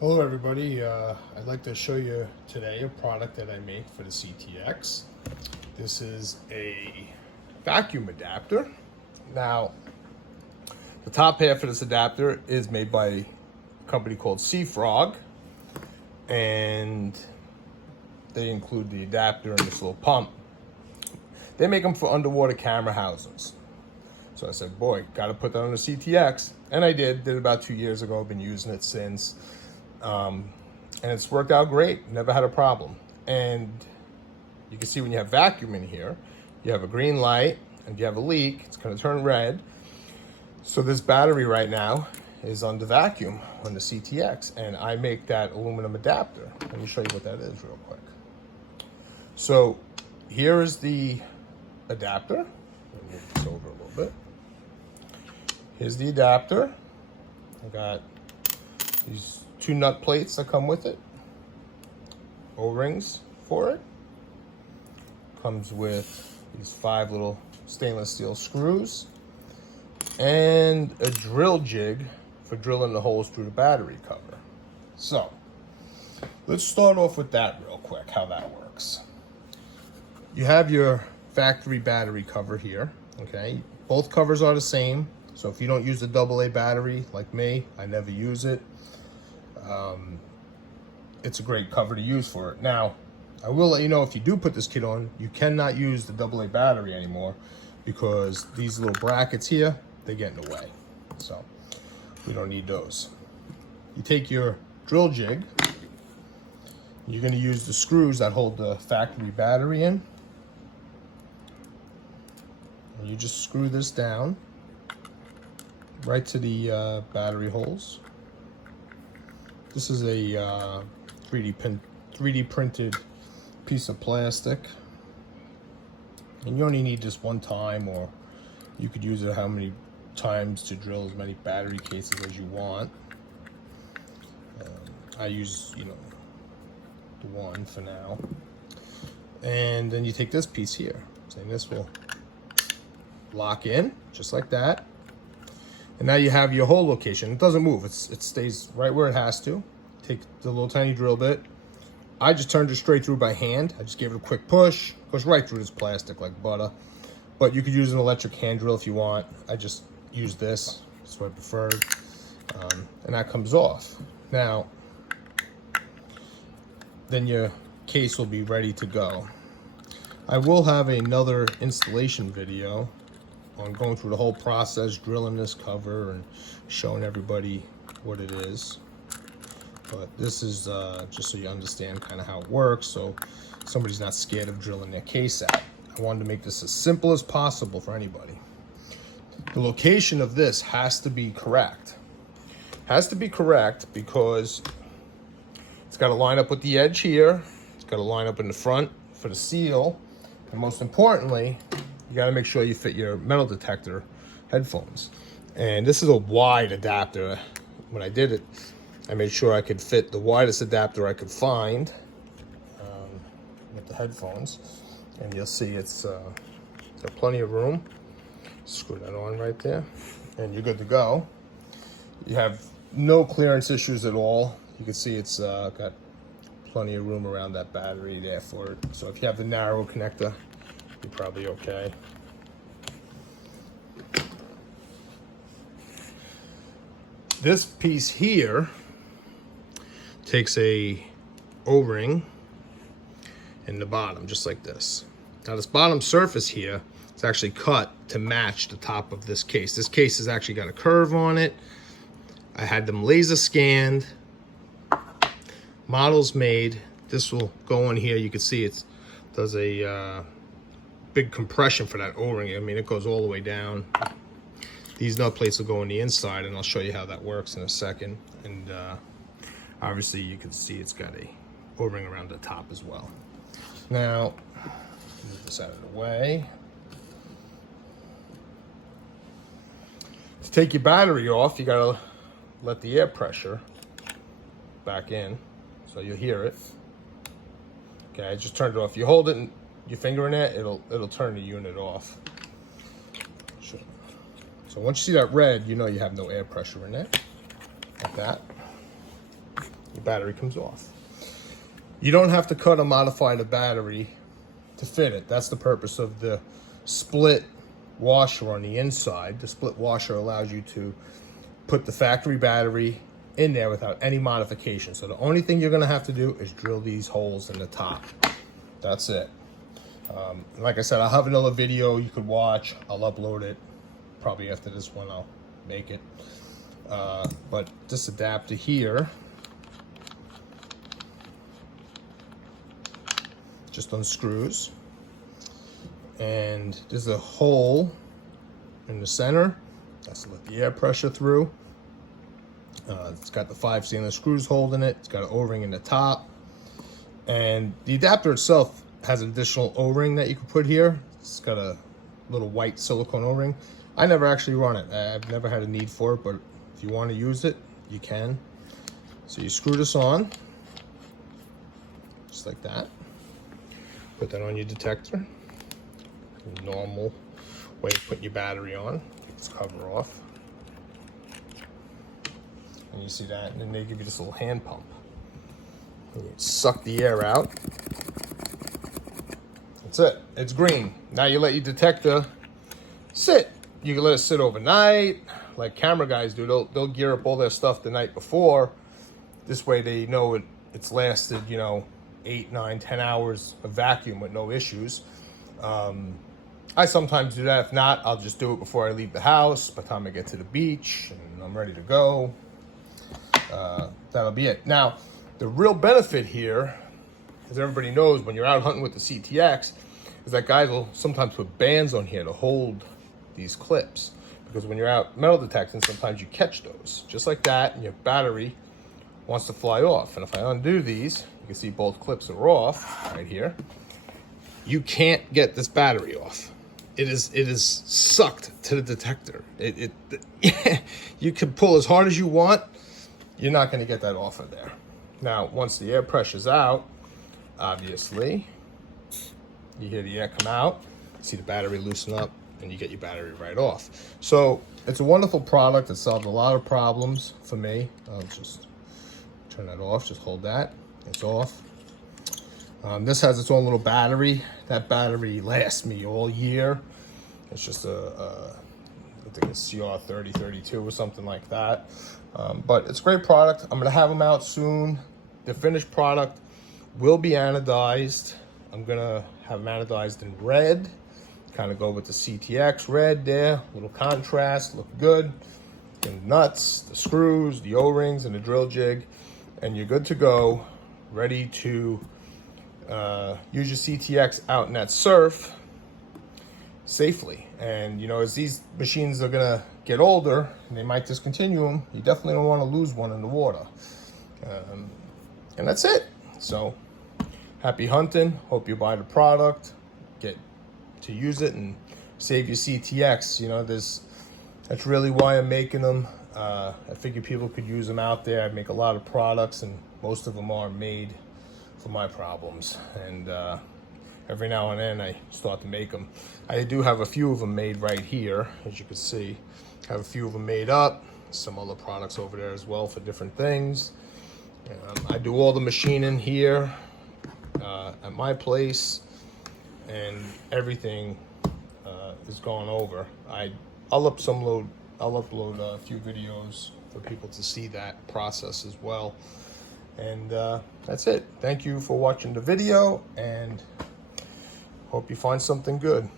Hello everybody, I'd like to show you today a product that I make for the CTX. This is a vacuum adapter. Now, the top half of this adapter is made by a company called Frog, and they include the adapter and this little pump. They make them for underwater camera housings. So I said, boy, gotta put that on the CTX. And I did it about 2 years ago. I've been using it since. And it's worked out great, never had a problem. And you can see when you have vacuum in here, you have a green light, and if you have a leak, it's gonna turn red. So this battery right now is under vacuum on the CTX, and I make that aluminum adapter. Let me show you what that is real quick. So here is the adapter. Let me move this over a little bit. Here's the adapter. I got these 2 nut plates that come with it, O-rings for it. Comes with these 5 little stainless steel screws and a drill jig for drilling the holes through the battery cover. So let's start off with that real quick, how that works. You have your factory battery cover here, okay? Both covers are the same, so if you don't use the AA battery like me, I never use it. It's a great cover to use for it. Now, I will let you know, if you do put this kit on, you cannot use the AA battery anymore because these little brackets here, they get in the way. So we don't need those. You take your drill jig, you're going to use the screws that hold the factory battery in, and you just screw this down right to the battery holes. This is a 3D printed piece of plastic, and you only need this one time, or you could use it how many times to drill as many battery cases as you want. I use, the one for now. And then you take this piece here, and this will lock in just like that. And now you have your hole location. It doesn't move. It stays right where it has to. Take the little tiny drill bit. I just turned it straight through by hand. I just gave it a quick push. Goes right through this plastic like butter. But you could use an electric hand drill if you want. I just use this. That's what I preferred. And that comes off. Now, then your case will be ready to go. I will have another installation video on going through the whole process, drilling this cover and showing everybody what it is. But this is just so you understand kind of how it works, so somebody's not scared of drilling their case out. I wanted to make this as simple as possible for anybody. The location of this has to be correct. Has to be correct because it's got to line up with the edge here. It's got to line up in the front for the seal. And most importantly, you got to make sure you fit your metal detector headphones. And this is a wide adapter. When I did it, I made sure I could fit the widest adapter I could find with the headphones. And you'll see it's got plenty of room. Screw that on right there. And you're good to go. You have no clearance issues at all. You can see it's got plenty of room around that battery there for it. So if you have the narrow connector, you're probably okay. This piece here takes a O-ring in the bottom, just like this. Now this bottom surface here is actually cut to match the top of this case. This case has actually got a curve on it. I had them laser scanned, models made. This will go in here. You can see it does a big compression for that O-ring. I mean, it goes all the way down. These nut plates will go on the inside, and I'll show you how that works in a second. And obviously you can see it's got a O-ring around the top as well. Now, move this out of the way. To take your battery off, you gotta let the air pressure back in, so you'll hear it. Okay, I just turned it off. You hold it and your finger in it, it'll turn the unit off. Sure. So once you see that red, you know you have no air pressure in it, like that. your battery comes off. You don't have to cut or modify the battery to fit it. That's the purpose of the split washer on the inside. The split washer allows you to put the factory battery in there without any modification. So the only thing you're gonna have to do is drill these holes in the top. That's it. Like I said, I'll have another video you could watch. I'll upload it. Probably after this one, I'll make it. But this adapter here just unscrews. And there's a hole in the center. That's to let the air pressure through. It's got the 5 stainless screws holding it. It's got an O-ring in the top. And the adapter itself has an additional O-ring that you can put here. It's got a little white silicone O-ring. I never actually run it. I've never had a need for it, but if you want to use it, you can. So you screw this on, just like that. Put that on your detector. Normal way of putting your battery on. Take this cover off. And you see that, and then they give you this little hand pump. And you suck the air out. That's it. It's green. Now you let your detector sit. You can let it sit overnight, like camera guys do. They'll gear up all their stuff the night before. This way they know it's lasted, 8, 9, 10 hours of vacuum with no issues. I sometimes do that. If not, I'll just do it before I leave the house. By the time I get to the beach and I'm ready to go, that'll be it. Now, the real benefit here, as everybody knows, when you're out hunting with the CTX, is that guys will sometimes put bands on here to hold these clips. Because when you're out metal detecting, sometimes you catch those. Just like that, and your battery wants to fly off. And if I undo these, you can see both clips are off right here. You can't get this battery off. It is sucked to the detector. You can pull as hard as you want. You're not going to get that off of there. Now, once the air pressure's out, obviously, you hear the air come out, you see the battery loosen up, and you get your battery right off. So it's a wonderful product. It solved a lot of problems for me. I'll just turn that off. Just hold that. It's off. This has its own little battery. That battery lasts me all year. It's just I think it's CR3032 or something like that. But it's a great product. I'm gonna have them out soon. The finished product will be anodized. I'm gonna have them anodized in red. Kind of go with the CTX red there. Little contrast, look good. The nuts, the screws, the O-rings, and the drill jig. And you're good to go. Ready to use your CTX out in that surf safely. And as these machines are gonna get older and they might discontinue them, you definitely don't want to lose one in the water. And that's it. So happy hunting. Hope you buy the product, get to use it, and save your CTX. That's really why I'm making them. I figure people could use them out there. I make a lot of products, and most of them are made for my problems. And every now and then I start to make them. I do have a few of them made right here, as you can see. I have a few of them made up. Some other products over there as well for different things. I do all the machining here at my place, and everything is going over. I'll upload a few videos for people to see that process as well. And that's it. Thank you for watching the video, and hope you find something good.